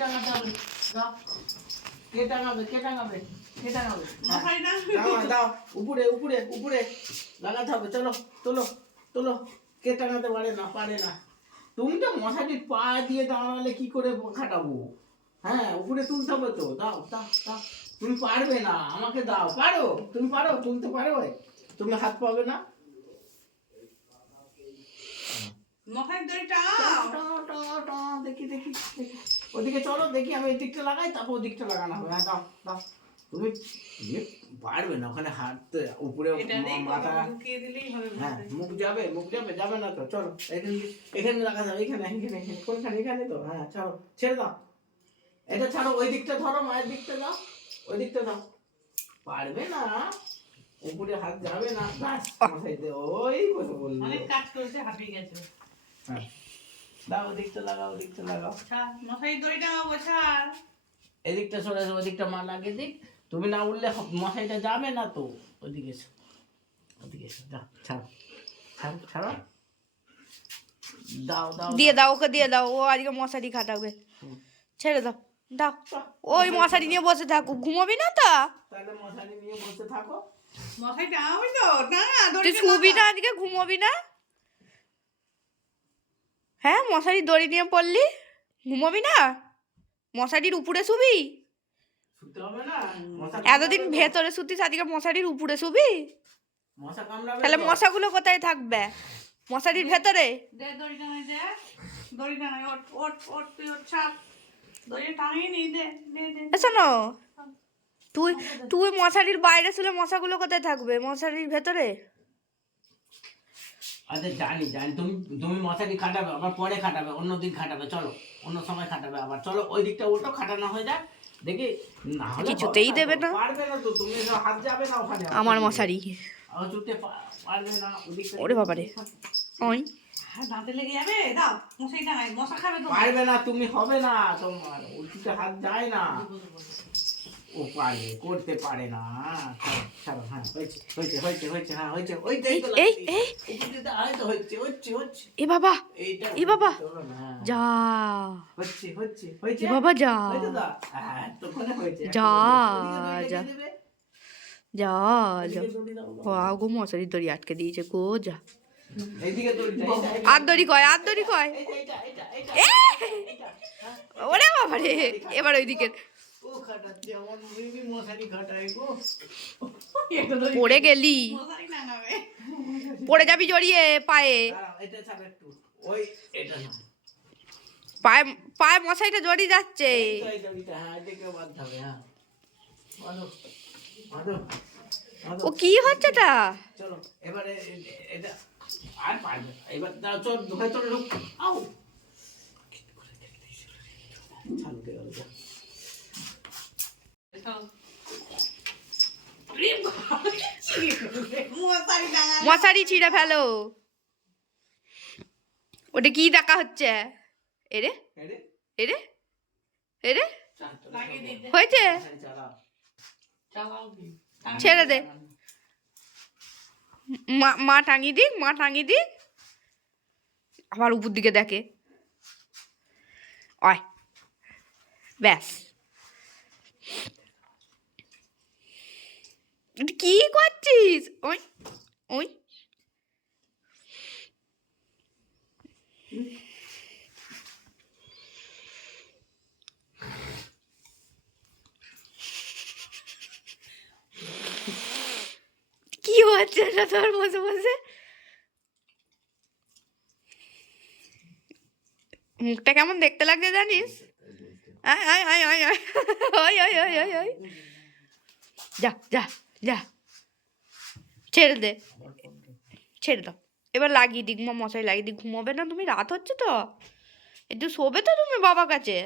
টাঙাতে হবে। দাও। কে টাঙাবে? কে টাঙাবে? কে টাঙাবে? দাও দাও উপরে উপরে উপরে লাগাতে হবে। চলো তোলো তোলো। কে টাঙাতে পারে না? পারে না। তুমি তো মশাটির পা দিয়ে দাঁড়ালে কি করে খাটাবো? হ্যাঁ উপরে তুলতে হবে তো। দাও দাও দাও। তুমি পারবে না, আমাকে দাও। পারো? তুমি পারো? তুলতে পারো? তুমি হাত পাবে না? দেখি দেখি দেখি ওদিকে চলো, দেখি আমি এই দিকটা লাগাই, তারপর ওদিকটা লাগানো হবে। হ্যাঁ দাও দাও। তুমি পারবে না ওখানে হাত উপরে মাথা। হ্যাঁ মুখ যাবে, মুখ যাবে, যাবে না তো। চলো এখানে এখানে লাগাতে হবে। এখানে এখানে এখানে কোনখানে? এখানে তো। হ্যাঁ চলো ছেড়ে দাও। এটা ছাড়ো, ওই দিকটা ধরো, মায়ের দিকটা দাও, ওই দিকটা দাও। পারবে না, উপরে হাত যাবে না। ব্যাস মাথাইতে ওই কথা বললো। অনেক কাজ করেছে, হাঁপিয়ে গেছে। হ্যাঁ দাও, ওদিকটা লাগাও, ওদিকটা লাগাও। মশারি দড়িটা বসার এদিকটা সরে আসো, ওদিকটা মা লাগিয়ে দিক। তুমি না উঠলে মশাইটা যাবে না তো। ওদিকে এসো, ওদিকে এসো। দাও ছাড়ো ছাড়ো ছাড়ো। দাও দাও দিয়ে দাও, ওকে দিয়ে দাও, ও আজকে মশারি খাটাবে। ছেড়ে দাও, দাও। ওই মশারি নিয়ে বসে থাকো, ঘুমাবি না তো? তাহলে মশারি নিয়ে বসে থাকো। মশারি টাঙাবি তো? তুই শুবি না আজকে? ঘুমাবি না? হ্যাঁ মশারি দড়ি নিয়ে পড়লি, ঘুমাবি না? মশারির উপরে শুবি? শুতে হবে না? এতদিন ভেতরে শুতিস, আজকে মশারির উপরে শুবি? মশা কামড়াবে তাহলে তো। মশাগুলো কোথায় থাকবে? মশারির ভেতরে? দে দড়ি টাঙাই, দে দড়ি টাঙাই। ওট ওট ওট, তুই ওট, ছাড়। দড়ি টাঙিয়ে নি, দে দে দে। শোনো, তুই তুই মশারির বাইরে শুলে মশাগুলো কোথায় থাকবে? মশারির ভেতরে? আচ্ছা জানি জানি, তুমি তুমি মশারি খাটাবে, আবার পরে খাটাবে, অন্য দিন খাটাবে। চলো অন্য সময় খাটাবে আবার। চলো ওই দিকটা উল্টো খাটানো হয়ে যাক দেখি। না হলে কিছুতেই দেবে না। পারবে না তো, তুমি হাত যাবে না ওখানে। আমার মশারি। পারবে না ওদিকটা। ওরে বাবারে, ওই দাঁতে লেগে যাবে। দাও মশারি টাঙাই, মশা খাবে তো। পারবে না, তুমি হবে না তোমার। উল্টিতে হাত যায় না। ও পারবে, করতে পারে না। ছাড়ো হ্যাঁ, হয়েছে হয়েছে হয়েছে হয়েছে। হ্যাঁ হয়েছে, ওইটাই তো এই লাগছে। এই উপরে হয়তো হচ্ছে হচ্ছে হচ্ছে। এ বাবা, এইটা এ বাবা, চলো না। যা, হচ্ছে হচ্ছে হয়েছে। এ বাবা যা, হয়েছে তো? হ্যাঁ তখন হয়েছে। যা, ওদিকে যা, দড়ি দেবে। যা, যা। ওদিকে দড়ি দাও। গো মশারির দড়ি আটকে দিয়েছে গো, যা। এইদিকে দড়িটা, আর দড়ি কয়, আর দড়ি কয়। এইটা এইটা এইটা এ! এইটা। হ্যাঁ, ওরে বাবারে, এবার ওইদিকে ও খাটাচ্ছে আমার মিমি মশারি খাটায় গো। পড়ে গেলি, মশারি টাঙাবে। পড়ে যাবি জড়িয়ে পায়ে। দাঁড়াও, এটা ছাড় একটু। ওই এটা না। পায়ে পায়ে মশারিটা জড়িয়ে যাচ্ছে। এই দড়িটা, হ্যাঁ এদিকে বাঁধতে হবে। হ্যাঁ বাঁধো বাঁধো বাঁধো। ও কি হচ্ছেটা? চলো এবারে এটা আর পারবে না। এবার দাও, চল ভেতরে ঢুক। আউ চালু করে গেল। মশারি টাঙাই। মশারি ছিঁড়ে ফেলো। ওটা কি দেখা হচ্ছে? এরে এরে এরে এরে, লাগিয়ে দিতে। হয়েছে? চালাও। চালাও কি? ছেড়ে দে। মা মা টাঙিয়ে দিক, মা টাঙিয়ে দিক। আবার উপর দিকে দেখে। অয়, ব্যাস। তুই কি করছিস? ওই ওই কি হচ্ছে না তোর বসে বসে? মুখটা কেমন দেখতে লাগছে জানিস? আয় আয় আয় আয় আয়, ওই ওই ওই ওই ওই, যা যা যা, ছেড়ে দে, ছেড়ে দাও। এবার লাগিয়ে দিক, মা মশাই লাগিয়ে দিক। ঘুমাবে না তুমি? রাত হচ্ছে তো, একটু শোবে তো তুমি বাবার কাছে।